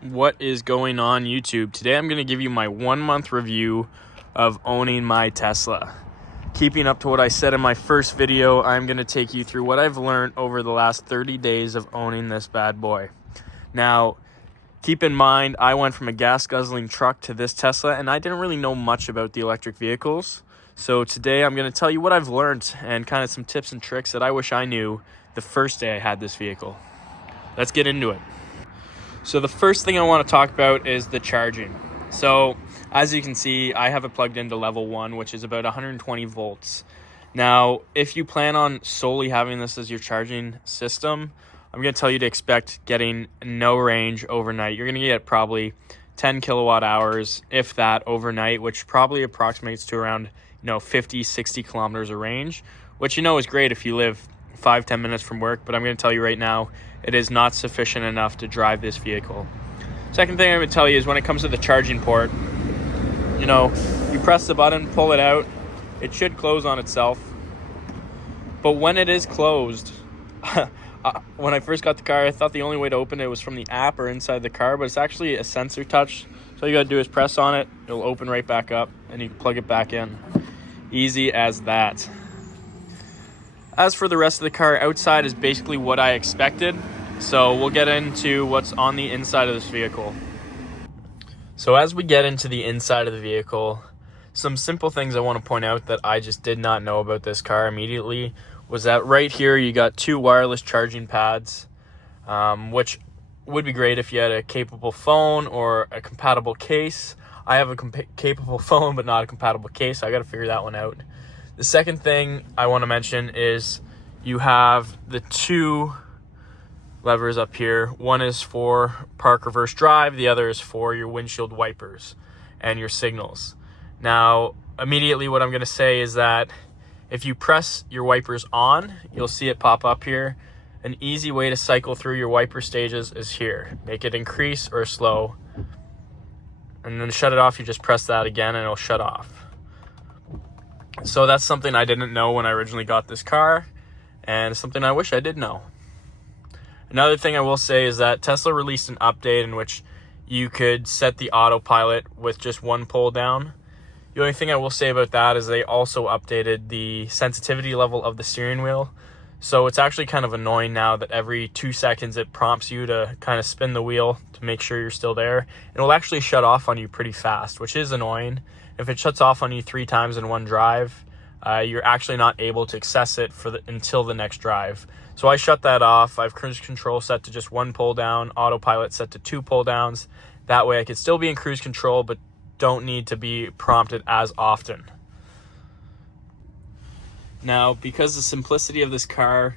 What is going on, YouTube? Today I'm going to give you my 1 month review of owning my Tesla. Keeping up to what I said in my first video, I'm going to take you through what I've learned over the last 30 days of owning this bad boy. Now, keep in mind, I went from a gas guzzling truck to this Tesla, and I didn't really know much about the electric vehicles. So today I'm going to tell you what I've learned and kind of some tips and tricks that I wish I knew the first day I had this vehicle. Let's get into it. So the first thing I want to talk about is the charging. So as you can see, I have it plugged into level 1, which is about 120 volts. Now, if you plan on solely having this as your charging system, I'm going to tell you to expect getting no range overnight. You're going to get probably 10 kilowatt hours, if that, overnight, which probably approximates to around 50, 60 kilometers of range, which is great if you live 5-10 minutes from work, but I'm going to tell you right now, it is not sufficient enough to drive this vehicle. Second thing I'm going to tell you is when it comes to the charging port, you press the button, pull it out, it should close on itself. But when it is closed, when I first got the car, I thought the only way to open it was from the app or inside the car, but it's actually a sensor touch. So all you got to do is press on it, it'll open right back up, and you can plug it back in. Easy as that. As for the rest of the car, outside is basically what I expected. So we'll get into what's on the inside of this vehicle. So as we get into the inside of the vehicle, some simple things I want to point out that I just did not know about this car immediately was that right here you got 2 wireless charging pads, which would be great if you had a capable phone or a compatible case. I have a capable phone but not a compatible case, so I got to figure that one out. The second thing I want to mention is you have the 2 levers up here. One is for park reverse drive, the other is for your windshield wipers and your signals. Now, immediately what I'm going to say is that if you press your wipers on, you'll see it pop up here. An easy way to cycle through your wiper stages is here. Make it increase or slow. And then to shut it off, you just press that again and it'll shut off. So that's something I didn't know when I originally got this car, and something I wish I did know. Another thing I will say is that Tesla released an update in which you could set the autopilot with just one pull down. The only thing I will say about that is they also updated the sensitivity level of the steering wheel. So it's actually kind of annoying now that every 2 seconds it prompts you to kind of spin the wheel to make sure you're still there. It will actually shut off on you pretty fast, which is annoying. If it shuts off on you 3 times in one drive, you're actually not able to access it until the next drive. So I shut that off. I have cruise control set to just 1 pull down, autopilot set to 2 pull downs. That way I could still be in cruise control, but don't need to be prompted as often. Now, because of the simplicity of this car,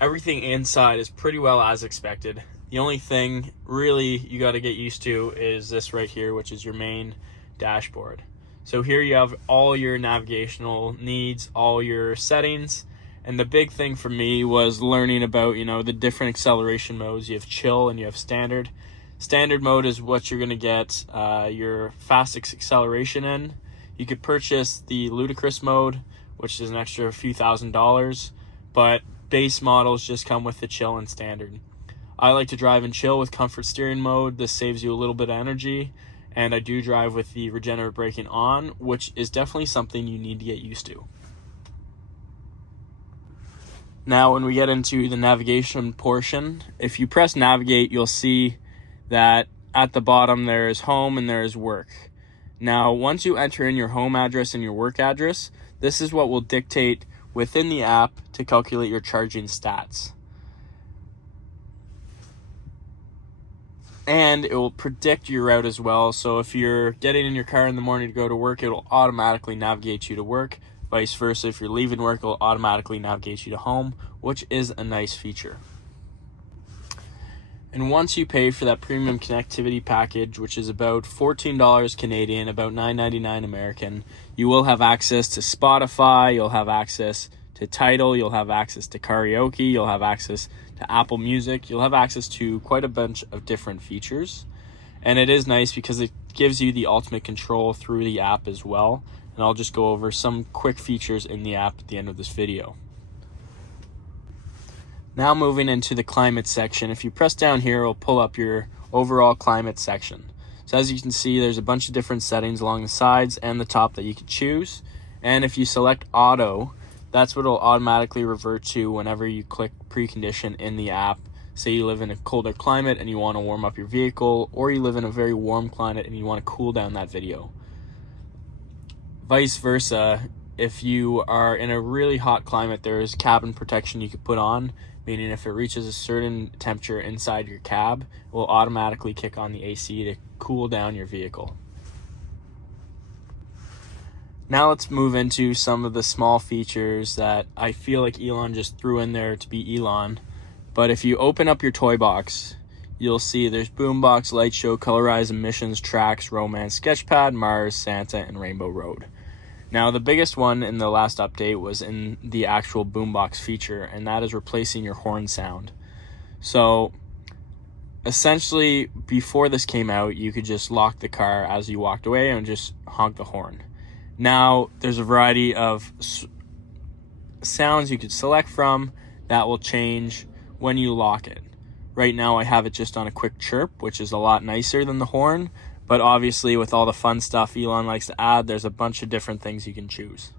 everything inside is pretty well as expected. The only thing really you got to get used to is this right here, which is your main dashboard. So here you have all your navigational needs, all your settings, and the big thing for me was learning about, the different acceleration modes. You have chill and you have standard. Standard mode is what you're going to get your fastest acceleration in. You could purchase the ludicrous mode, which is an extra few $1,000s, but base models just come with the chill and standard. I like to drive in chill with comfort steering mode. This saves you a little bit of energy. And I do drive with the regenerative braking on, which is definitely something you need to get used to. Now, when we get into the navigation portion, if you press navigate, you'll see that at the bottom there is home and there is work. Now, once you enter in your home address and your work address, this is what will dictate within the app to calculate your charging stats. And it will predict your route as well. So if you're getting in your car in the morning to go to work, it will automatically navigate you to work. Vice versa, if you're leaving work, it will automatically navigate you to home, which is a nice feature. And once you pay for that premium connectivity package, which is about $14 Canadian, about $9.99 American, you will have access to Spotify, you'll have access to Tidal, you'll have access to karaoke, you'll have access to Apple Music, you'll have access to quite a bunch of different features. And it is nice because it gives you the ultimate control through the app as well. And I'll just go over some quick features in the app at the end of this video. Now moving into the climate section, if you press down here, it'll pull up your overall climate section. So as you can see, there's a bunch of different settings along the sides and the top that you could choose. And if you select auto, that's what it'll automatically revert to whenever you click precondition in the app. Say you live in a colder climate and you want to warm up your vehicle, or you live in a very warm climate and you want to cool down that video. Vice versa, if you are in a really hot climate, there is cabin protection you could put on, meaning if it reaches a certain temperature inside your cab, it will automatically kick on the AC to cool down your vehicle. Now let's move into some of the small features that I feel like Elon just threw in there to be Elon. But if you open up your toy box, you'll see there's Boombox, Light Show, Colorize, Emissions, Tracks, Romance, Sketchpad, Mars, Santa, and Rainbow Road. Now the biggest one in the last update was in the actual Boombox feature, and that is replacing your horn sound. So essentially, before this came out, you could just lock the car as you walked away and just honk the horn. Now there's a variety of sounds you could select from that will change when you lock it. Right now I have it just on a quick chirp, which is a lot nicer than the horn, but obviously with all the fun stuff Elon likes to add, there's a bunch of different things you can choose.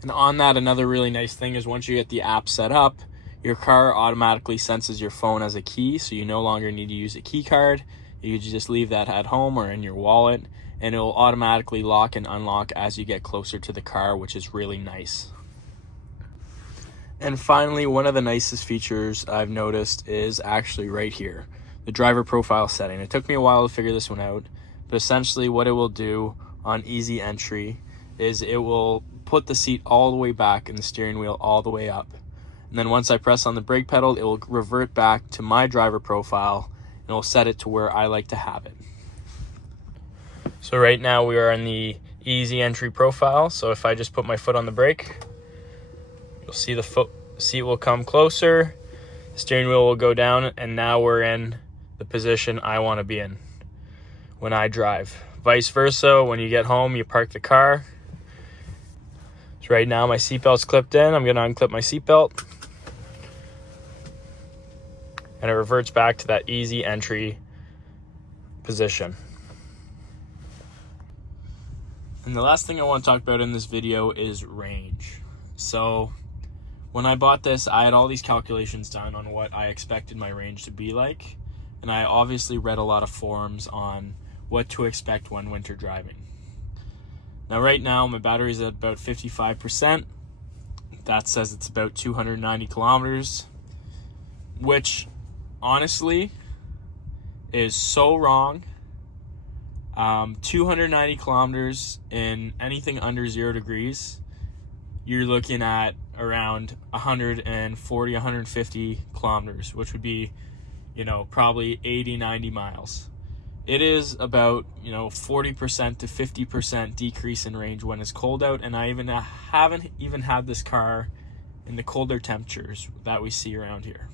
And on that, another really nice thing is once you get the app set up, your car automatically senses your phone as a key, so you no longer need to use a key card. You can just leave that at home or in your wallet, and it will automatically lock and unlock as you get closer to the car, which is really nice. And finally, one of the nicest features I've noticed is actually right here, the driver profile setting. It took me a while to figure this one out, but essentially what it will do on easy entry is it will put the seat all the way back and the steering wheel all the way up. And then once I press on the brake pedal, it will revert back to my driver profile and it will set it to where I like to have it. So right now we are in the easy entry profile. So if I just put my foot on the brake, you'll see the seat will come closer, the steering wheel will go down, and now we're in the position I want to be in when I drive. Vice versa, when you get home, you park the car. So right now my seatbelt's clipped in. I'm going to unclip my seatbelt. And it reverts back to that easy entry position. And the last thing I want to talk about in this video is range. So when I bought this, I had all these calculations done on what I expected my range to be like. And I obviously read a lot of forums on what to expect when winter driving. Now right now my battery is at about 55%. That says it's about 290 kilometers, which honestly is so wrong. 290 kilometers in anything under 0 degrees, you're looking at around 140, 150 kilometers, which would be, probably 80, 90 miles. It is about, 40% to 50% decrease in range when it's cold out, and I haven't even had this car in the colder temperatures that we see around here.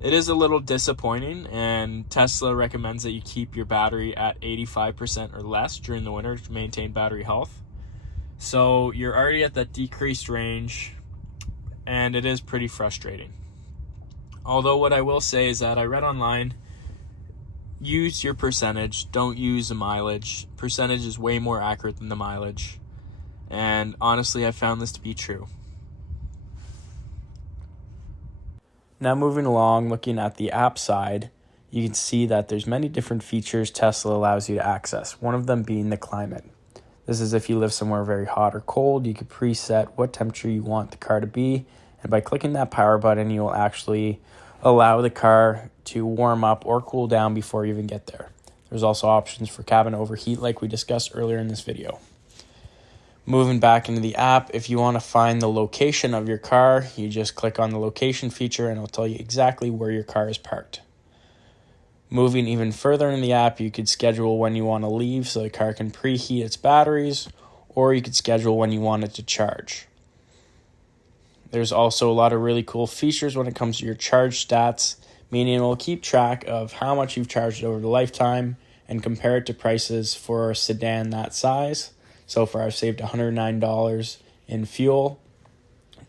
It is a little disappointing, and Tesla recommends that you keep your battery at 85% or less during the winter to maintain battery health. So you're already at that decreased range, and it is pretty frustrating. Although what I will say is that I read online, use your percentage, don't use the mileage. Percentage is way more accurate than the mileage. And honestly, I found this to be true. Now moving along, looking at the app side, you can see that there's many different features Tesla allows you to access, one of them being the climate. This is if you live somewhere very hot or cold, you can preset what temperature you want the car to be, and by clicking that power button, you will actually allow the car to warm up or cool down before you even get there. There's also options for cabin overheat like we discussed earlier in this video. Moving back into the app, if you want to find the location of your car, you just click on the location feature and it'll tell you exactly where your car is parked. Moving even further in the app, you could schedule when you want to leave so the car can preheat its batteries, or you could schedule when you want it to charge. There's also a lot of really cool features when it comes to your charge stats, meaning it will keep track of how much you've charged over the lifetime and compare it to prices for a sedan that size. So far I've saved $109 in fuel,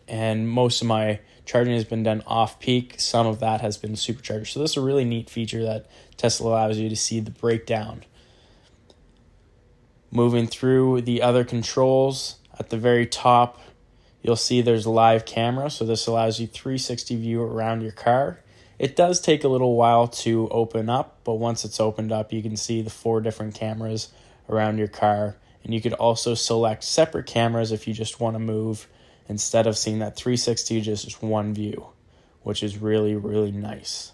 and most of my charging has been done off-peak, some of that has been supercharged. So this is a really neat feature that Tesla allows you to see the breakdown. Moving through the other controls, at the very top, you'll see there's live camera. So this allows you 360 view around your car. It does take a little while to open up, but once it's opened up, you can see the 4 different cameras around your car. And you could also select separate cameras if you just want to move, instead of seeing that 360, just one view, which is really, really nice.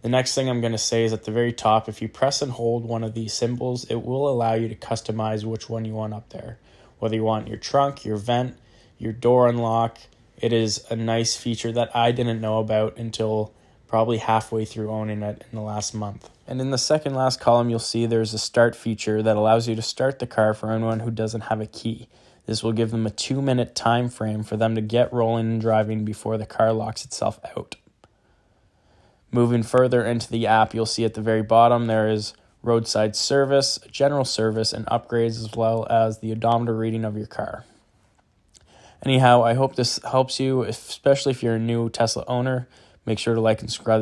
The next thing I'm going to say is at the very top, if you press and hold one of these symbols, it will allow you to customize which one you want up there. Whether you want your trunk, your vent, your door unlock. It is a nice feature that I didn't know about until probably halfway through owning it in the last month. And in the second last column, you'll see there's a start feature that allows you to start the car for anyone who doesn't have a key. This will give them a 2-minute time frame for them to get rolling and driving before the car locks itself out. Moving further into the app, you'll see at the very bottom there is roadside service, general service, and upgrades, as well as the odometer reading of your car. Anyhow, I hope this helps you, especially if you're a new Tesla owner. Make sure to like and subscribe.